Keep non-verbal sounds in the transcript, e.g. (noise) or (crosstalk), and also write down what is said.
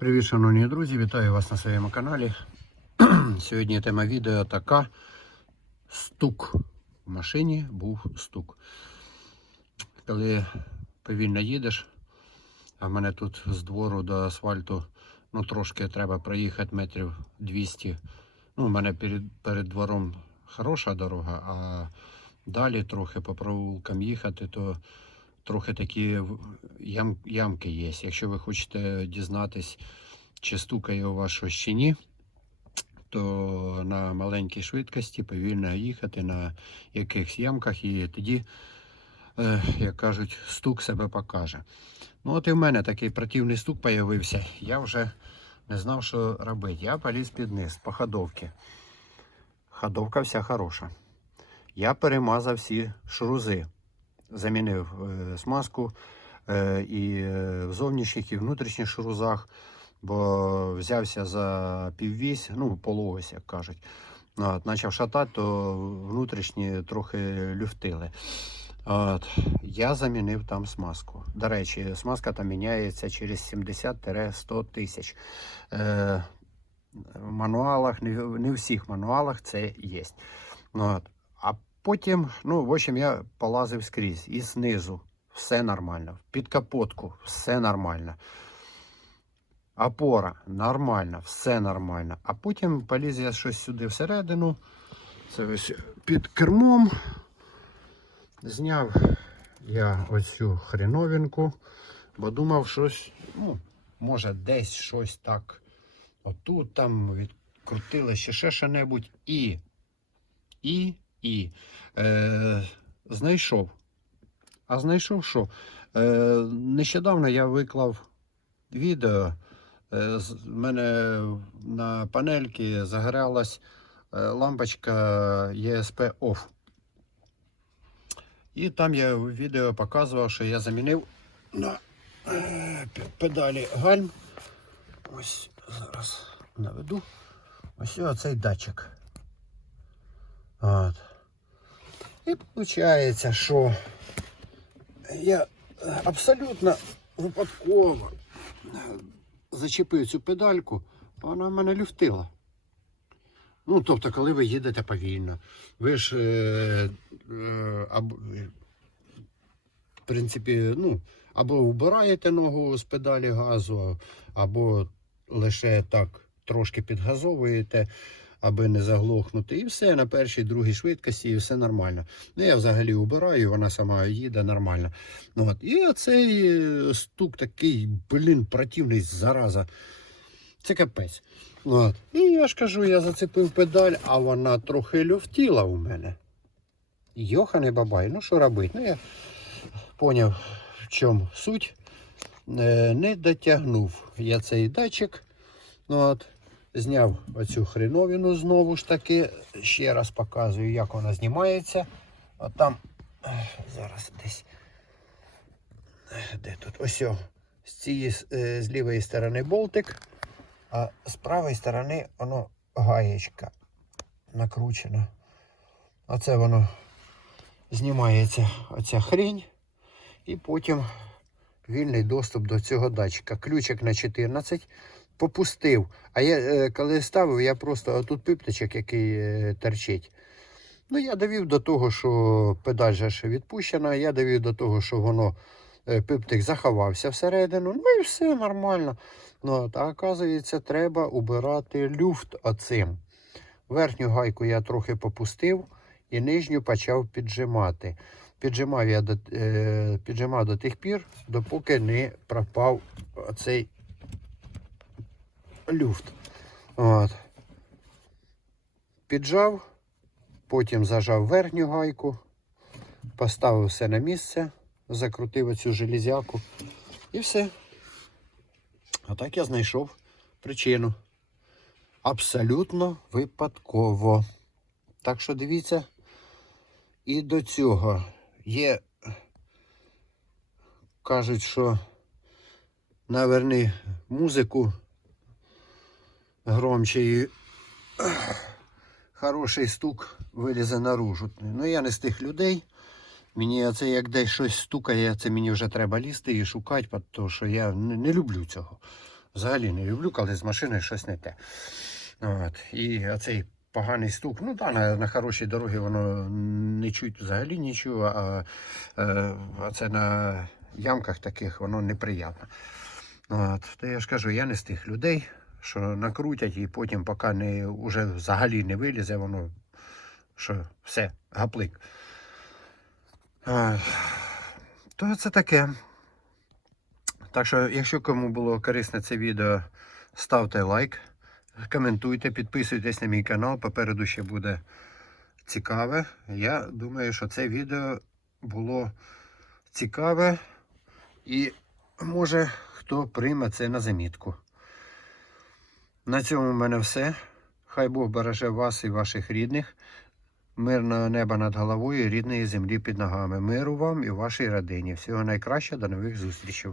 Привіт, шановні друзі, вітаю вас на своєму каналі. (clears throat) Сьогодні тема відео така: стук. В машині був стук. Коли повільно їдеш, а в мене тут з двору до асфальту ну, трошки треба проїхати метрів 200. Ну, у мене перед, перед двором хороша дорога, а далі трохи по провулкам їхати, то трохи такі ям, ямки є. Якщо ви хочете дізнатись, чи стукає у вас щось чи ні, то на маленькій швидкості повільно їхати на якихось ямках, і тоді, е, як кажуть, стук себе покаже. Ну, от і в мене такий противний стук з'явився. Я вже не знав, що робити. Я поліз під низ по ходовці. Ходовка вся хороша. Я перемазав всі шрузи замінив е, смазку е, і е, в зовнішніх, і внутрішніх шрузах, бо взявся за піввісь, ну, полуось, як кажуть. От, почав шатати, то внутрішні трохи люфтили. От, я замінив там смазку. До речі, смазка там міняється через 70-100 тисяч. Е, в мануалах, не, в- не в всіх мануалах це є. От. Потім, ну, в общем, я полазив скрізь і знизу все нормально. Під капотку все нормально. Опора нормально, все нормально. А потім поліз я щось сюди всередину. Це ось під кермом. Зняв я оцю хреновинку, бо думав, щось, ну, може, десь щось так. Отут там відкрутили ще ще що-небудь. І, і, і. Е, знайшов. А знайшов що? Е, нещодавно я виклав відео. Е, з мене на панельці загорялась е, лампочка ESP OFF. І там я в відео показував, що я замінив на е, педалі гальм. Ось зараз наведу. Ось оцей датчик. От. І виходить, що я абсолютно випадково е, зачепив цю педальку, а вона в мене люфтила. Ну, тобто, коли ви їдете повільно, ви ж е, е, або, е, в принципі, ну, або вбираєте ногу з педалі газу, або лише так трошки підгазовуєте, аби не заглохнути. І все на першій, другій швидкості, і все нормально. Ну, я взагалі убираю, вона сама їде нормально. Ну, от. І оцей е, стук такий, блін, противний зараза. Це капець. От. І я ж кажу, я зацепив педаль, а вона трохи люфтіла у мене. Йоханий бабай, ну що робити? Ну я поняв, в чому суть. Е, Не дотягнув я цей датчик. Ну, от, зняв оцю хреновину знову ж таки. Ще раз показую, як вона знімається. От там зараз десь. Де тут? Ось. З цієї е, з лівої сторони болтик, а з правої сторони воно гаєчка накручена. Оце воно знімається оця хрень. І потім вільний доступ до цього датчика. Ключик на 14 попустив. А я е, коли ставив, я просто отут пиптичок, який е, торчить. Ну, я довів до того, що педаль же ж відпущена, я довів до того, що воно е, пиптик заховався всередину. Ну і все нормально. Ну, а оказується, треба убирати люфт оцим. Верхню гайку я трохи попустив і нижню почав піджимати. Піджимав я до, піджимав до тих пір, допоки не пропав оцей люфт. От. Піджав, потім зажав верхню гайку, поставив все на місце, закрутив оцю железяку і все. А так я знайшов причину. Абсолютно випадково. Так що дивіться, і до цього є, кажуть, що наверни музику громче і хороший стук вилізе наружу. Ну я не з тих людей. Мені це як десь щось стукає, це мені вже треба лізти і шукати, тому що я не, люблю цього. Взагалі не люблю, коли з машиною щось не те. От. І оцей поганий стук. Ну так, на, на хорошій дорогі воно не чуть взагалі нічого, а, е, а це на ямках таких воно неприємно. От. То я ж кажу, я не з тих людей, що накрутять і потім, поки не, уже взагалі не вилізе, воно що все, гаплик. А, то це таке. Так що, якщо кому було корисне це відео, ставте лайк, коментуйте, підписуйтесь на мій канал. Попереду ще буде цікаве. Я думаю, що це відео було цікаве і може хто прийме це на замітку. На цьому в мене все. Хай Бог береже вас і ваших рідних. Мирного неба над головою рідної землі під ногами. Миру вам і вашій родині. Всього найкращого, до нових зустрічей.